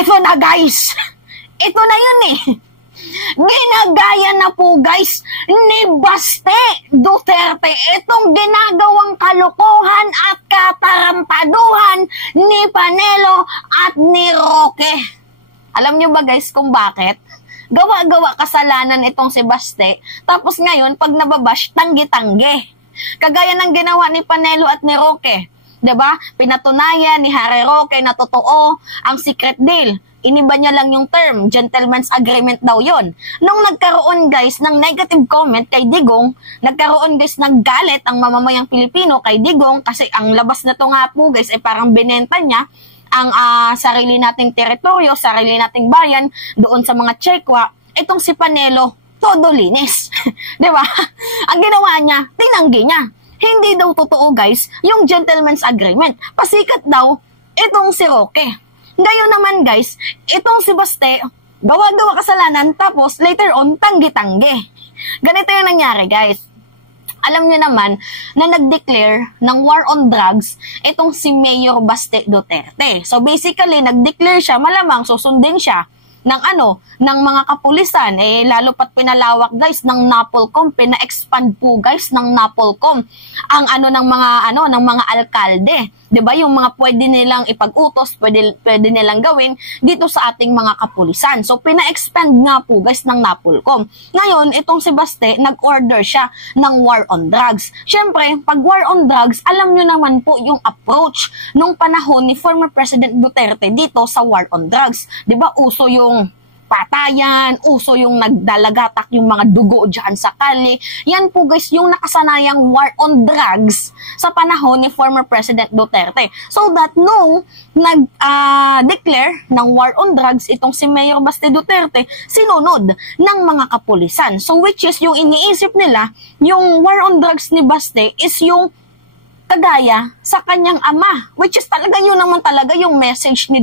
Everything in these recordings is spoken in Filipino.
Eto na guys, ito na yun eh. Ginagaya na po guys ni Baste Duterte itong ginagawang kalokohan at katarampaduhan ni Panelo at ni Roque. Alam nyo ba guys kung bakit? Gawa-gawa kasalanan itong si Baste, tapos ngayon pag nababash, tanggi-tanggi. Kagaya ng ginawa ni Panelo at ni Roque. 'Di ba? Pinatunayan ni Harry Roque na totoo ang secret deal. Iniba niya lang yung term, gentleman's agreement daw yon. Nung nagkaroon guys ng negative comment kay Digong, nagkaroon guys ng galit ang mamamayang Pilipino kay Digong kasi ang labas na to nga po guys ay parang binenta niya ang sarili nating teritoryo, sarili nating bayan doon sa mga Chekwa. Itong si Panelo, todo linis. 'Di ba? Ang ginawa niya, tinanggi niya. Hindi daw totoo guys yung gentleman's agreement. Pasikat daw itong si Roque. Ngayon naman guys, itong si Baste, gawa-gawa kasalanan tapos later on tanggi-tanggi. Ganito yung nangyari guys. Alam niyo naman na nag-declare ng war on drugs itong si Mayor Baste Duterte. So basically, nag-declare siya, malamang susundin siya ng mga kapulisan, lalo pat pinalawak guys ng NAPOLCOM, pina-expand po guys ng NAPOLCOM ang ng mga alkalde, 'di ba? Yung mga pwede nilang ipag-utos, pwede nilang gawin dito sa ating mga kapulisan. So pina-expand nga po guys ng NAPOLCOM. Ngayon, itong si Baste, nag-order siya ng war on drugs. Syempre, pag war on drugs, alam nyo naman po yung approach nung panahon ni former President Duterte dito sa war on drugs. 'Di ba? Uso yung patayan, uso yung nagdalagatak yung mga dugo dyan sa kali. Yan po guys yung nakasanayang war on drugs sa panahon ni former President Duterte. So that nung nag-declare ng war on drugs itong si Mayor Baste Duterte, sinunod ng mga kapulisan. So which is yung iniisip nila, yung war on drugs ni Baste is yung kagaya sa kanyang ama, which is talaga yun naman talaga yung message ni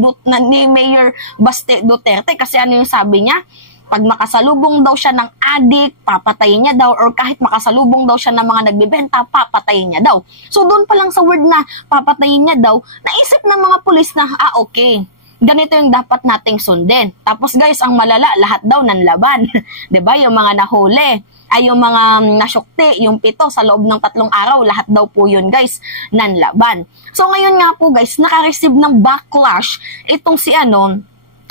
Mayor Baste Duterte. Kasi ano yung sabi niya, pag makasalubong daw siya ng adik, papatayin niya daw, or kahit makasalubong daw siya ng mga nagbibenta, papatayin niya daw. So doon pa lang sa word na papatayin niya daw, naisip ng mga pulis na, okay, ganito yung dapat nating sundin. Tapos guys, ang malala, lahat daw nanlaban. 'Di ba? Yung mga nahuli, ay yung mga nasyukti, yung 7 sa loob ng 3 araw, lahat daw po yun guys, nanlaban. So ngayon nga po guys, naka-receive ng backlash itong si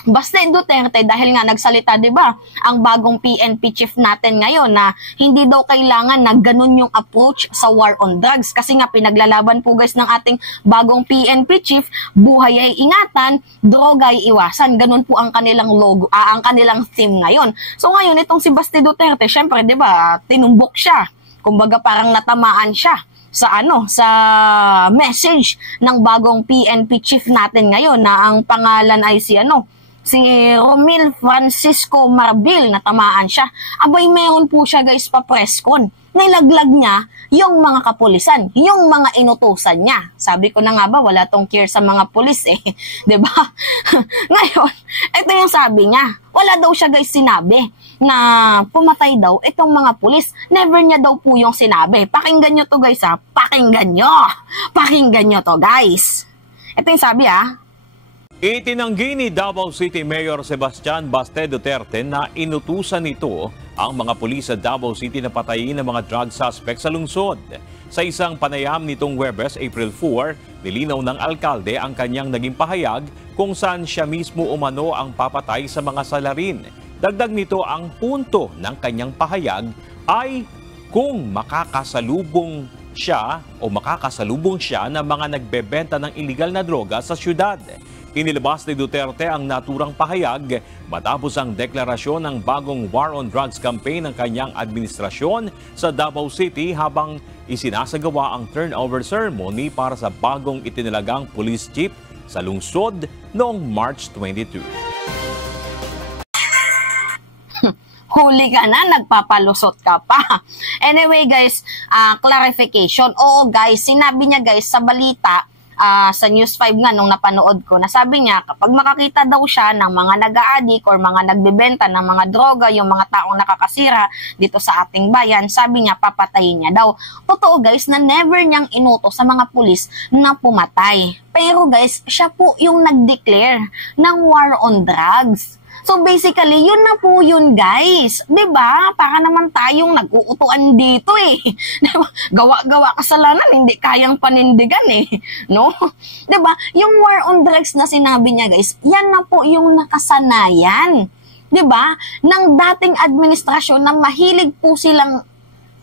Baste Duterte dahil nga nagsalita, 'di ba, ang bagong PNP chief natin ngayon na hindi daw kailangan na ganun yung approach sa war on drugs kasi nga pinaglalaban po guys ng ating bagong PNP chief, buhay ay ingatan, droga ay iwasan. Ganun po ang kanilang logo, ang kanilang theme ngayon. So ngayon itong si Baste Duterte, syempre 'di ba, tinumbok siya. Kumbaga parang natamaan siya sa sa message ng bagong PNP chief natin ngayon na ang pangalan ay si Romil Francisco Marbil, natamaan siya. Abay, meron po siya guys pa-presscon. Nilaglag niya yung mga kapulisan, yung mga inutusan niya. Sabi ko na nga ba, wala tong care sa mga pulis eh. 'Di ba? Ngayon, ito yung sabi niya. Wala daw siya guys sinabi na pumatay daw itong mga pulis. Never niya daw po yung sinabi. Pakinggan nyo to guys ha. Pakinggan nyo. Pakinggan nyo to guys. Ito yung sabi ha. Itinanggi ni Davao City Mayor Sebastian Baste Duterte na inutusan nito ang mga pulis sa Davao City na patayin ang mga drug suspect sa lungsod. Sa isang panayam nitong Huwebes, April 4, nilinaw ng alkalde ang kanyang naging pahayag kung saan siya mismo umano ang papatay sa mga salarin. Dagdag nito, ang punto ng kanyang pahayag ay kung makakasalubong siya ng mga nagbebenta ng iligal na droga sa syudad. Inilabas ni Duterte ang naturang pahayag matapos ang deklarasyon ng bagong War on Drugs campaign ng kanyang administrasyon sa Davao City habang isinasagawa ang turnover ceremony para sa bagong itinalagang police chief sa lungsod noong March 22. Huli ka na, nagpapalusot ka pa. Anyway guys, clarification. Oo guys, sinabi niya guys sa balita sa News 5 nga nung napanood ko, nasabi niya kapag makakita daw siya ng mga nag-a-addict or mga nagbebenta ng mga droga, yung mga taong nakakasira dito sa ating bayan, sabi niya papatayin niya daw. Totoo guys na never niyang inutos sa mga pulis na pumatay. Pero guys, siya po yung nag-declare ng war on drugs. So basically, yun na po yun guys. 'Di ba? Para naman tayong nag-uutuan dito eh. 'Di ba? Gawa-gawa kasalanan, hindi kayang panindigan eh. No? 'Di ba? Yung war on drugs na sinabi niya guys, yan na po yung nakasanayan. 'Di ba? Ng dating administrasyon na mahilig po silang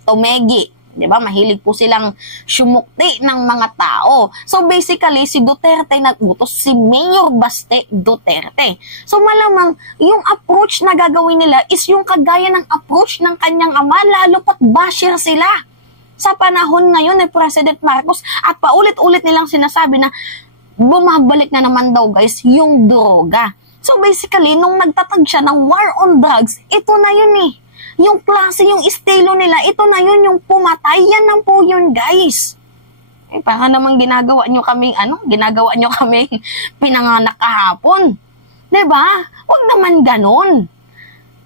tumegi. 'Di ba? Mahilig po silang sumukti ng mga tao. So basically, si Duterte nag-utos, si Mayor Baste Duterte. So malamang yung approach na gagawin nila is yung kagaya ng approach ng kanyang ama, lalo pat basher sila. Sa panahon ngayon ni President Marcos at paulit-ulit nilang sinasabi na bumabalik na naman daw guys yung droga. So basically, nung nagtatag siya ng war on drugs, ito na yun eh. Yung klase, yung estilo nila, ito na yun yung pumatay. Yan na po yun, guys. Eh, baka naman ginagawa nyo kaming pinanganak kahapon. Diba? Huwag naman ganon.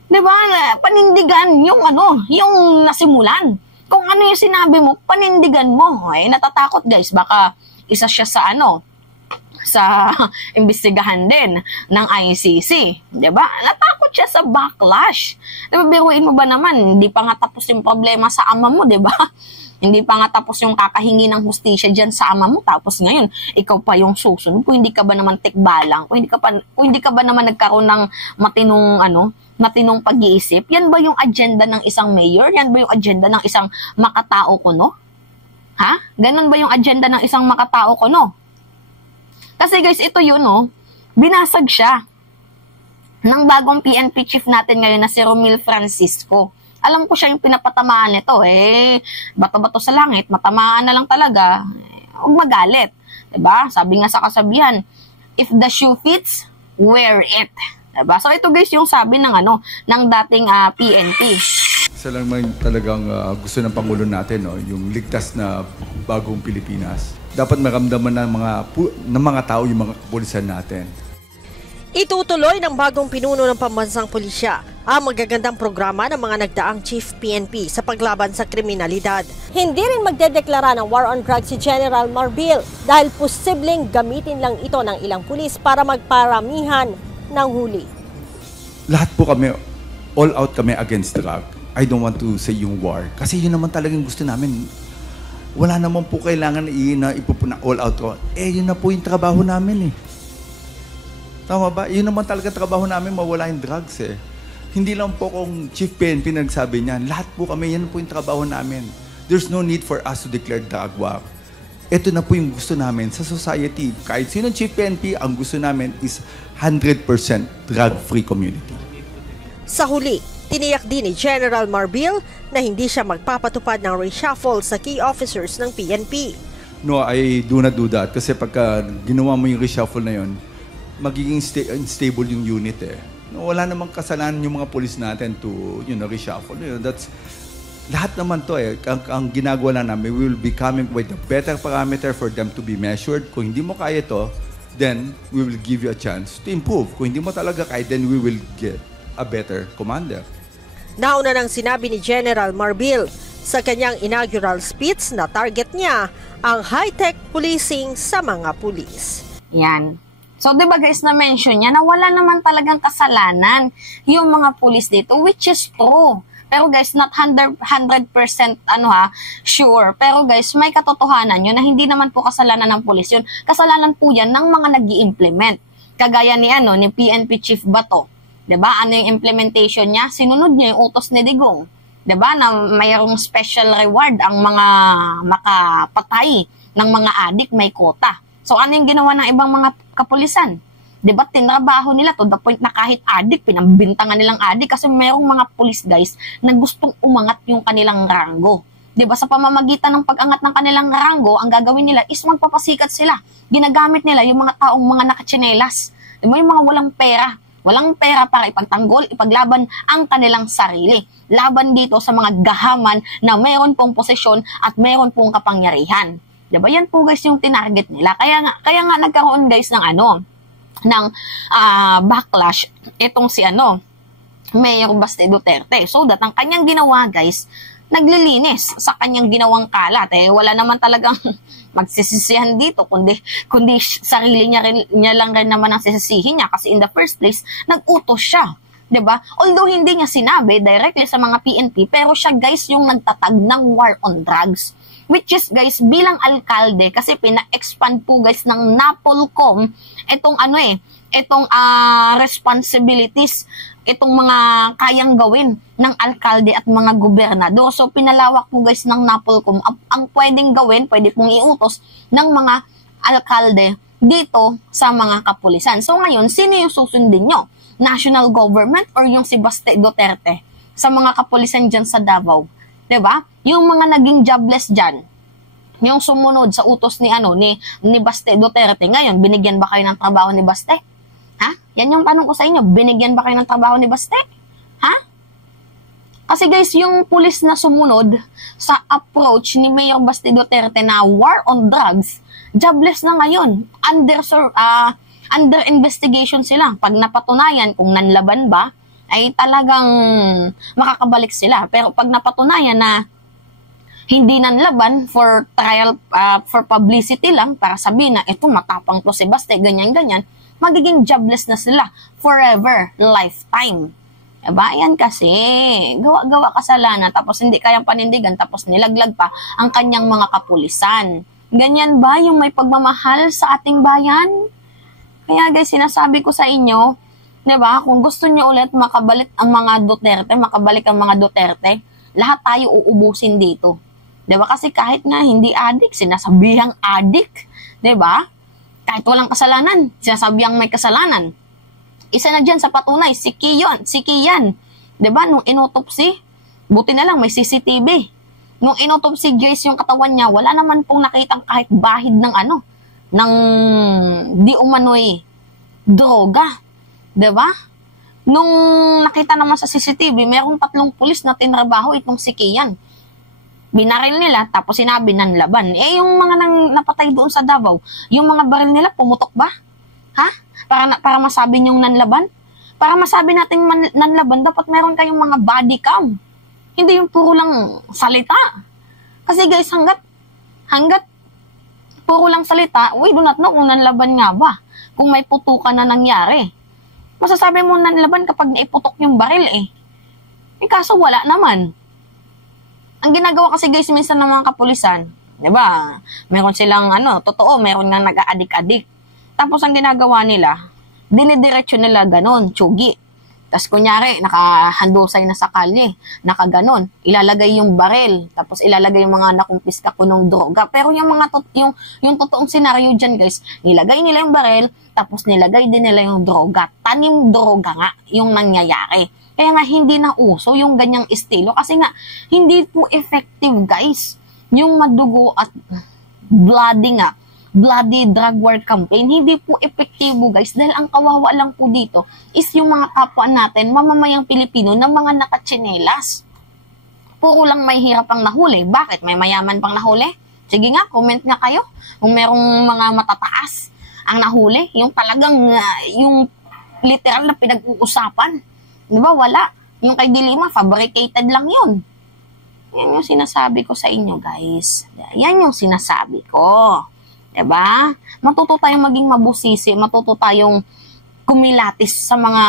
Diba? Panindigan yung yung nasimulan. Kung ano yung sinabi mo, panindigan mo. Eh, natatakot, guys. Baka isa siya sa sa imbestigahan din ng ICC. Diba? Natakot siya sa backlash. Diba, biruin mo ba naman, hindi pa nga tapos yung problema sa ama mo, diba? Hindi pa nga tapos yung kakahingi ng hustisya dyan sa ama mo, tapos ngayon, ikaw pa yung susunod. Kung hindi ka ba naman tikbalang, kung hindi ka ba naman nagkaroon ng matinong pag-iisip, yan ba yung agenda ng isang mayor? Yan ba yung agenda ng isang makatao kuno? Ha? Ganon ba yung agenda ng isang makatao kuno? Kasi guys, ito yun, binasag siya ng bagong PNP chief natin ngayon na si Romil Francisco. Alam ko siya yung pinapatamaan nito. Bato-bato sa langit, matamaan na lang talaga. Huwag magalit. Diba? Sabi nga sa kasabihan, if the shoe fits, wear it. Diba? So ito guys yung sabi ng dating PNP. Isa lang man talagang gusto ng Pangulo natin, yung ligtas na bagong Pilipinas. Dapat maramdaman ng mga tao yung mga kapulisan natin. Itutuloy ng bagong pinuno ng pambansang pulisya ang magagandang programa ng mga nagdaang Chief PNP sa paglaban sa kriminalidad. Hindi rin magdedeklara ng war on drugs si General Marbil dahil posibleng gamitin lang ito ng ilang pulis para magparamihan ng huli. Lahat po kami, all out kami against drug. I don't want to say yung war. Kasi yun naman talagang gusto namin. Wala naman po kailangan na ipupuna all out ko. Yun na po yung trabaho namin eh. Tama ba? Yun naman talaga trabaho namin, mawala yung drugs eh. Hindi lang po kung Chief PNP nagsabi niyan. Lahat po kami, yan po yung trabaho namin. There's no need for us to declare drug war. Ito na po yung gusto namin sa society. Kahit sinong Chief PNP, ang gusto namin is 100% drug-free community. Sa huli, tiniyak din ni General Marbil na hindi siya magpapatupad ng reshuffle sa key officers ng PNP. No, I do not do that. Kasi pagka ginawa mo yung reshuffle na yun, magiging unstable yung unit eh. No, wala namang kasalanan yung mga police natin to reshuffle. That's, lahat naman to eh. Ang ginagawa na namin, we will be coming with a better parameter for them to be measured. Kung hindi mo kaya to, then we will give you a chance to improve. Kung hindi mo talaga kaya, then we will get a better commander. Nauna nang sinabi ni General Marbil sa kanyang inaugural speech na target niya ang high-tech policing sa mga pulis. Yan. So, diba guys, na-mention niya na wala naman talagang kasalanan yung mga pulis dito, which is true. Pero guys, not 100% sure. Pero guys, may katotohanan yun na hindi naman po kasalanan ng pulis yun. Kasalanan po yan ng mga nag-i-implement. Kagaya ni PNP Chief Bato. Diba? Ano yung implementation niya? Sinunod niya yung utos ni Digong. Diba? Na mayroong special reward ang mga makapatay ng mga adik, may quota. So, ano yung ginawa ng ibang mga kapulisan? Diba? Tinrabaho nila to the point na kahit adik, pinambintangan nilang adik kasi mayroong mga pulis guys na gustong umangat yung kanilang ranggo. Diba? Sa pamamagitan ng pag-angat ng kanilang ranggo, ang gagawin nila is magpapasikat sila. Ginagamit nila yung mga taong mga nakatsinelas. Diba? Yung mga walang pera. Walang pera para ipagtanggol, ipaglaban ang kanilang sarili. Laban dito sa mga gahaman na mayroon pong posisyon at mayroon pong kapangyarihan. Diba? Yan po guys yung tinarget nila. Kaya nga nagkaroon guys ng backlash itong si Mayor Baste Duterte. So that ang kanyang ginawa guys, naglilinis sa kanyang ginawang kalat. Wala naman talagang magsisisihan dito, kundi sarili niya lang rin naman ang sisisihin niya kasi in the first place, nag-utos siya. Diba? Although hindi niya sinabi directly sa mga PNP, pero siya guys yung nagtatag ng war on drugs. Which is guys, bilang alkalde, kasi pina-expand po guys ng NAPOLCOM itong responsibilities, itong mga kayang gawin ng alkalde at mga gobernador. So pinalawak po guys ng NAPOLCOM ang pwedeng gawin, pwede pong iutos ng mga alkalde dito sa mga kapulisan. So ngayon, sino yung susundin nyo? National government or yung si Baste Duterte sa mga kapulisan dyan sa Davao? Diba? Yung mga naging jobless dyan, yung sumunod sa utos ni Baste Duterte, ngayon, binigyan ba kayo ng trabaho ni Baste? Ha? Yan yung tanong ko sa inyo, binigyan ba kayo ng trabaho ni Baste? Ha? Kasi guys, yung pulis na sumunod sa approach ni Mayor Baste Duterte na war on drugs, jobless na ngayon, under investigation sila. Pag napatunayan kung nanlaban ba, ay talagang makakabalik sila. Pero pag napatunayan na hindi nanlaban for trial, for publicity lang, para sabihin na ito matapang to si Baste, ganyan-ganyan, magiging jobless na sila forever, lifetime. Diba? Yan kasi, gawa kasalanan, tapos hindi kayang panindigan, tapos nilaglag pa ang kanyang mga kapulisan. Ganyan ba yung may pagmamahal sa ating bayan? Kaya guys, sinasabi ko sa inyo, diba, kung gusto nyo ulit makabalik ang mga Duterte, lahat tayo uubusin dito. Diba? Kasi kahit nga hindi adik, sinasabihang adik. Diba? Kahit walang kasalanan, sinasabihang may kasalanan. Isa na dyan sa patunay, si Kian. Diba? Nung inotopsy, buti na lang may CCTV. Nung inotopsy Joyce yung katawan niya, wala naman pong nakitang kahit bahid ng ng di umano'y droga. Diba? Nung nakita naman sa CCTV, mayroong 3 pulis na tinrabaho itong si Kian. Binaril nila, tapos sinabi nanlaban. Yung mga napatay doon sa Davao, yung mga baril nila, pumutok ba? Ha? Para masabi niyong nanlaban? Para masabi natin nanlaban, dapat meron kayong mga body cam. Hindi yung puro lang salita. Kasi guys, hanggat puro lang salita, we do not know kung nanlaban nga ba. Kung may putukan na nangyari. Masasabi mo nanlaban kapag naiputok yung baril kaso wala naman. Ang ginagawa kasi guys minsan ng mga kapulisan, di ba? Meron silang totoo, meron nga nag-aadik-adik. Tapos ang ginagawa nila, dinidiretso nila ganon, tsugi. Tapos kunyari, nakahandusay na sa kalye, nakaganon, ilalagay yung baril, tapos ilalagay yung mga nakumpiska ko ng droga. Pero yung yung totoong senaryo dyan guys, nilagay nila yung baril, tapos nilagay din nila yung droga. Tanim droga nga yung nangyayari. Kaya nga hindi na uso yung ganyang estilo kasi nga hindi po effective guys. Yung madugo at bloody drug war campaign, hindi po epektibo guys dahil ang kawawa lang po dito is yung mga kapwa natin, mamamayang Pilipino na mga nakatsinelas. Puro lang may hirap ang nahuli. Bakit? May mayaman pang nahuli? Sige nga, comment nga kayo kung merong mga matataas ang nahuli. Yung talagang, yung literal na pinag-uusapan. Diba? Wala. Yung kay Dilima, fabricated lang yun. Yan yung sinasabi ko sa inyo guys. Yan yung sinasabi ko. Diba? Matuto tayong maging mabusisi, matuto tayong kumilatis sa mga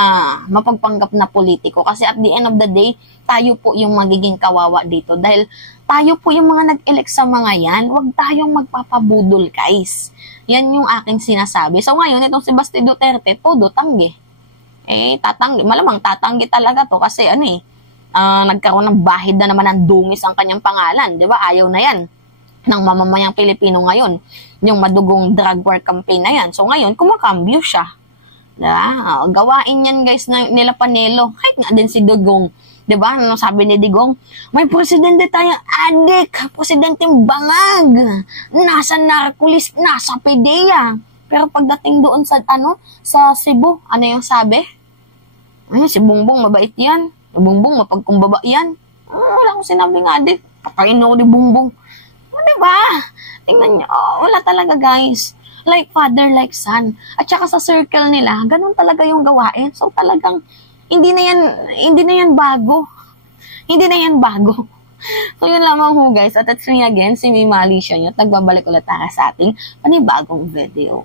mapagpanggap na politiko. Kasi at the end of the day, tayo po yung magiging kawawa dito. Dahil tayo po yung mga nag-elect sa mga yan, huwag tayong magpapabudol, guys. Yan yung aking sinasabi. So ngayon, itong si Baste Duterte, todo tanggi. Tatanggi. Malamang tatanggi talaga to kasi nagkaroon ng bahid na naman ng dungis ang kanyang pangalan. Diba? Ayaw na yan ng mamamayang Pilipino ngayon. Yung madugong drug war campaign na yan. So ngayon, kumakambyo siya. Diba? Gawain yan guys nila Panelo. Kahit nga din si Digong. Diba? Ano sabi ni Digong? May presidente tayo, adik, presidenteng bangag. Nasa narcolis, nasa PDEA. Pero pagdating doon sa sa Cebu, ano yung sabi? Si Bongbong mabait yan. Si Bongbong mapagkumbaba yan. Wala akong sinabing adik. Pakain ako ni Bongbong. Diba? tingnan nyo, wala talaga guys. Like father, like son. At saka sa circle nila, ganun talaga yung gawain. So talagang, hindi na yan bago. Hindi na yan bago. So yun lamang ho guys. At that's me again, si Mimali siya nyo. Nagbabalik ulit tayo sa ating panibagong video.